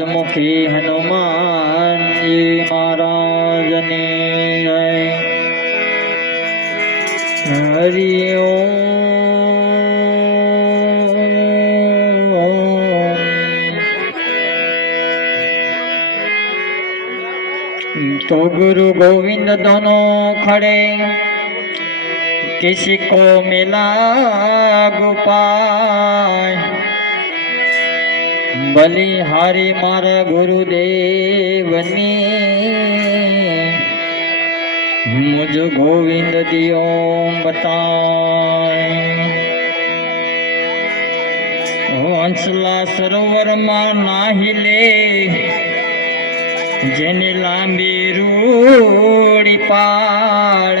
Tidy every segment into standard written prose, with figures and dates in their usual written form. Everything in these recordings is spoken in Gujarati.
मुखी हनुमान जी महाराज ने जय। हरि ओम। तो गुरु गोविंद दोनों खड़े, किसी को मिला गोपाल, बलिहारी मारा गुरुदेवनी, मुझ गोविंद दियो बताए। हंसला सरोवर में नाही ले, जेने लांबी रूड़ी पाड़,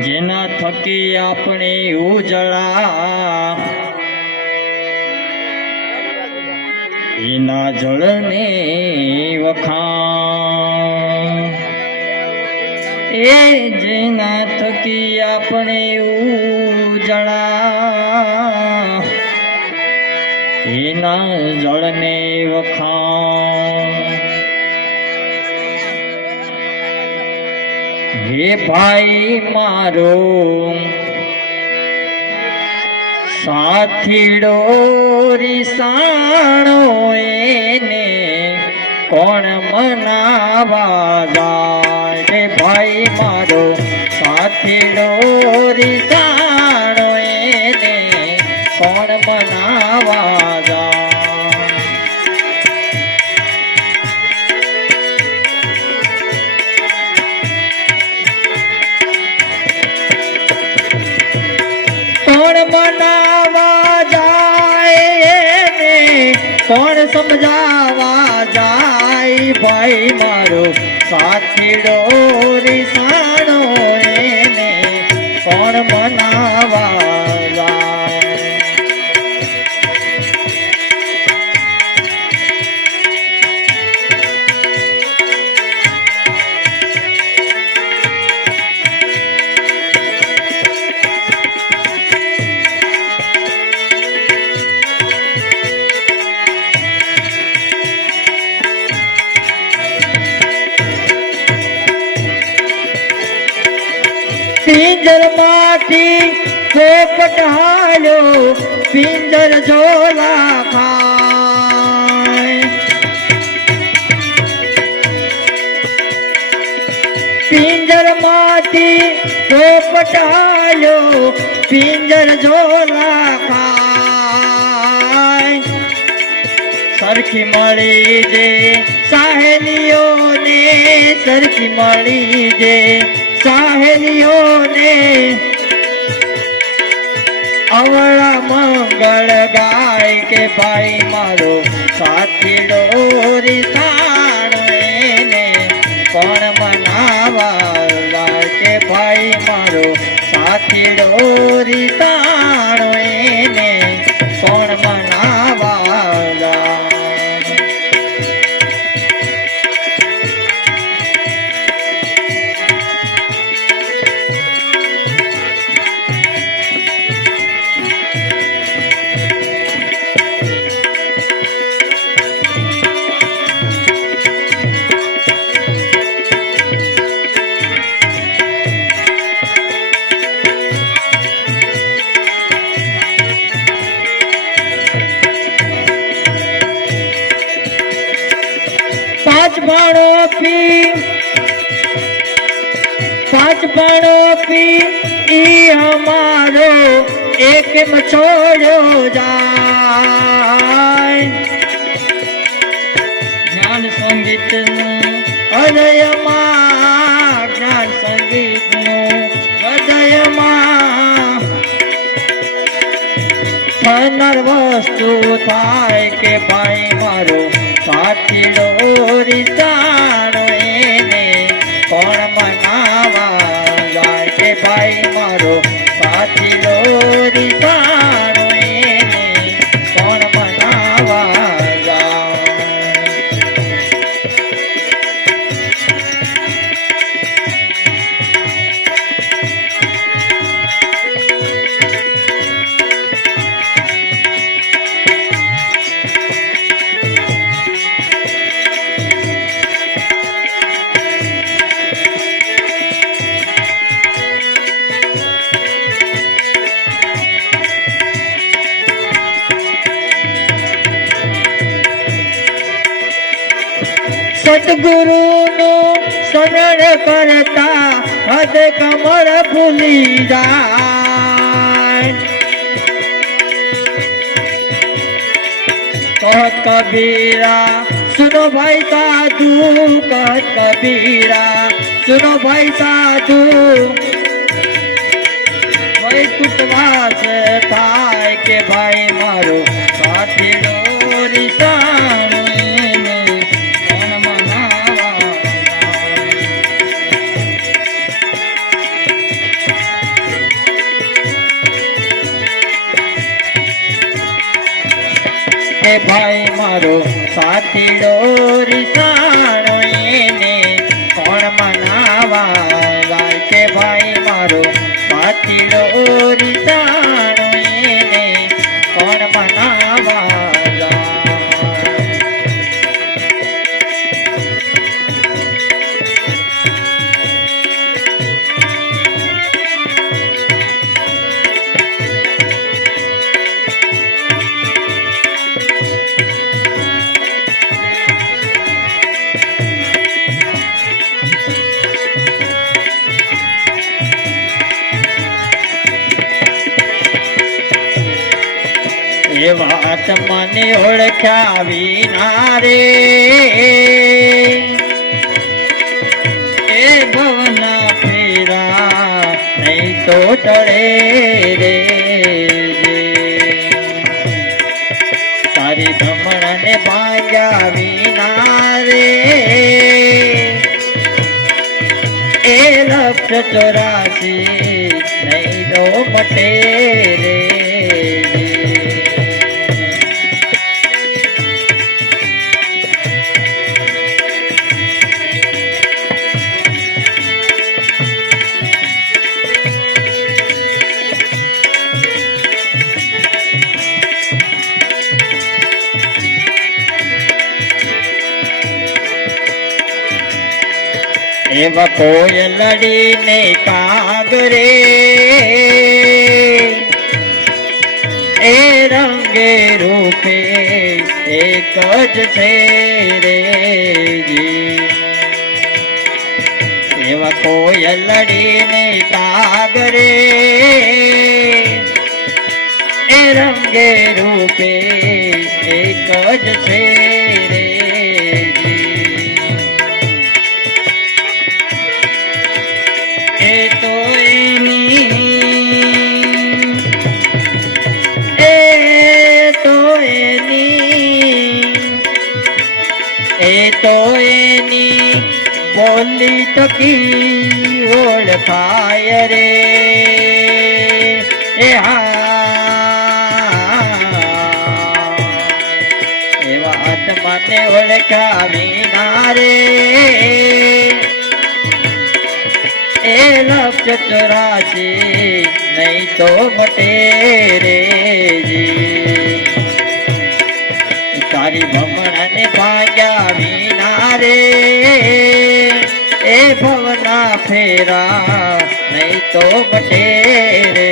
जेना थकी आपणे उजळा, एना जळने वखाण। ए जेना थकी आपणे उजळा, एना जळने वखाण। हे भाई मारो સાથીડો રીસાણો એને કોણ મનાવા જાય। રે ભાઈ મારો સાથીડો રીસાણો એને કોણ મનાવા જાય। કોણ મનાવા કોણ સમજાવા જાય। ભાઈ મારો સાથીડો રીસાણો એને કોણ મનાવા જાય। पिंजर माथी पोपट हालो, पिंजर झोला खाए। पिंजर माथी पोपट हालो, पिंजर झोला खाए। सरखी मળી जे सहेलियों ने, सरखी मળી जे सहेलियों ने, अवड़ा मंगल गाय के भाई मारो સાથીડો રીસાણો એને કોણ મનાવા જાય। કે ભાઈ મારો સાથીડો રીસાણો એને કોણ મનાવા જાય। पांच बाणो पी ई हमारो एक में छोड़ो जाए। ज्ञान संगीत हृदय मां, ज्ञान संगीत हृदय मां, वस्तु थाय के भाई मारो સાથીડો રીસાણો એને કોણ મનાવા જાય। કે ભાઈ મારો સાથીડો રીસાણો એને કોણ મનાવા જાય। સદગુરુનું સ્મરણ કરતા હદ કમર ભૂલી જાય कहत कबीरा सुनो भाई साधु कहत कबीरा सुनो भाई साधु भाई कुटवास थाय के भाई मारो साथीड़ो रिसाणो એને કોણ મનાવા કે ભાઈ મારો સાથીડો રીસાણો એને કોણ મનાવા કે ભાઈ મારો સાથીડો રીસાણો એને કોણ મનાવા એ વાત મને ઓળખ્યા વિના રે એ ભવના ફેરા નહીં તો ટળે રે તારી ભ્રમણને ભાગ્યા વિના રે એ લક્ષ 84 નહીં તો મટે રે એવા કોયલડીને કાગરે એ રંગે રૂપે એક જ છે રે એવા કોયલડીને કાગરે એ રંગે રૂપે એક જ છે રે તો એની બોલી ટકી ઓળખાય રે એ હા એવા આત્માને ઓળખ્યા વિના રે એ લક્ષ 84 નહીં તો મટે રે તારી ભ્રમણને ભાગ્યા વિના રે એ ભવના ફેરા નહીં તો મટે રે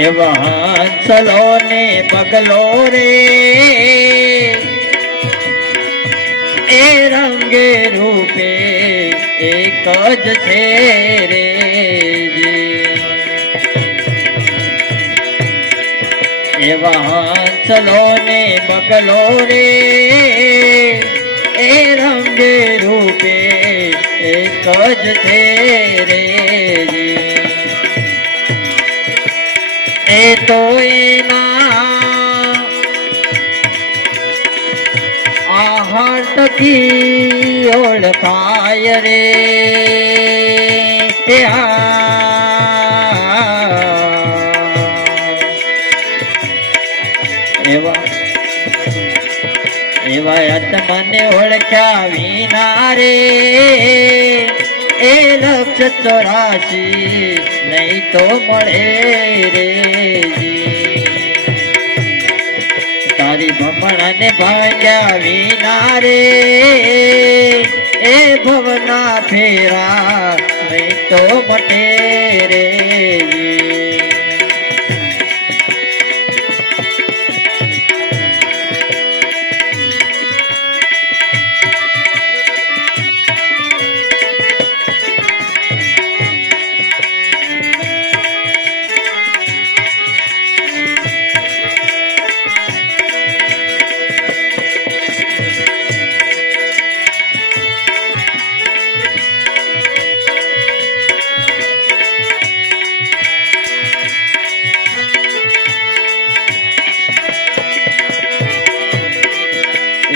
એવા હંસલો ને પગલો રે એ રંગે રૂપે એક જ છે રે એવા હંસલો ને પગલો રે એ રંગે રૂપે એક જ છે રે એ તો એના આહાર થકી ઓળખાય રે એવા એવા આત્માને ઓળખ્યા વિના રે એ લક્ષ 84 નહીં તો મળે રે જી. તારી ભમણ ને ભાંગ્યા વિના રે એ ભવના ફેરા નહીં તો મટે રે જી.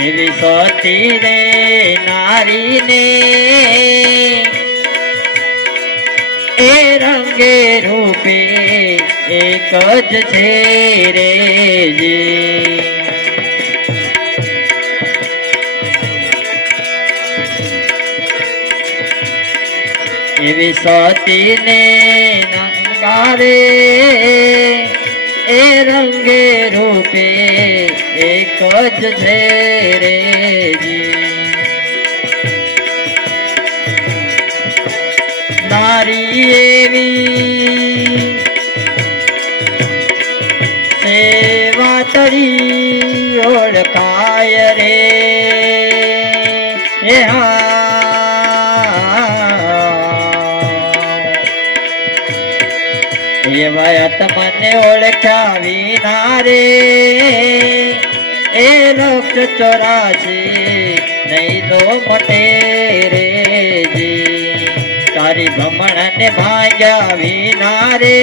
એવી સતી રે નારી ને એ રંગે રૂપે એક જ છે રે જી. એવી સતી ને નંગારે એ રંગે રૂપે એક જ છે રે જી. નારી એવી સેવા તરી ઓળખાય રે એ એવા તમને ઓળખ્યા વિના રે એ લક્ષ 84 નહીં તો મટે રે જી. તારી ભમણ ને ભાંગ્યા વિના રે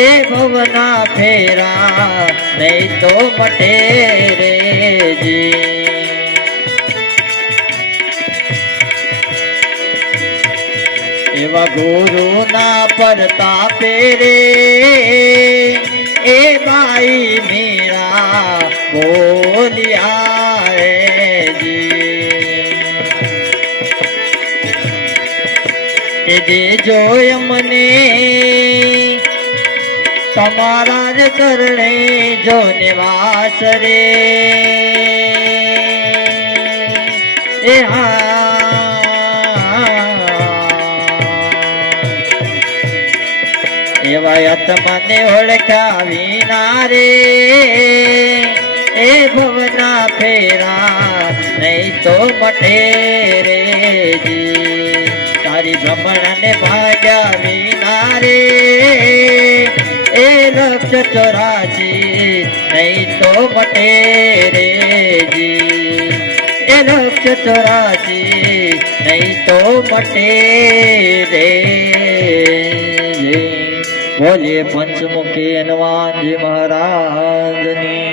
એ ભવના ફેરા નહીં તો મટે રે જી. એવા ગુરુ ના પરતાપે રે એ બાઈ મીરા બોલિયા રે જી. કે જે જોય મને તમારા જ ચરણે જો નિવાસ રે એ એવા તમને ઓળખ્યા વિના રે એ ભવના ફેરા નહીં તો મટે રે જી. તારી ભ્રમણ ને ભાગ્યા વિના રે એ લક્ષ 84 નહીં તો મટે રે જી. એ લક્ષ 84 નહીં તો મટે રે જી. બોલીએ પંચમુખી હનુમાનજી મહારાજની.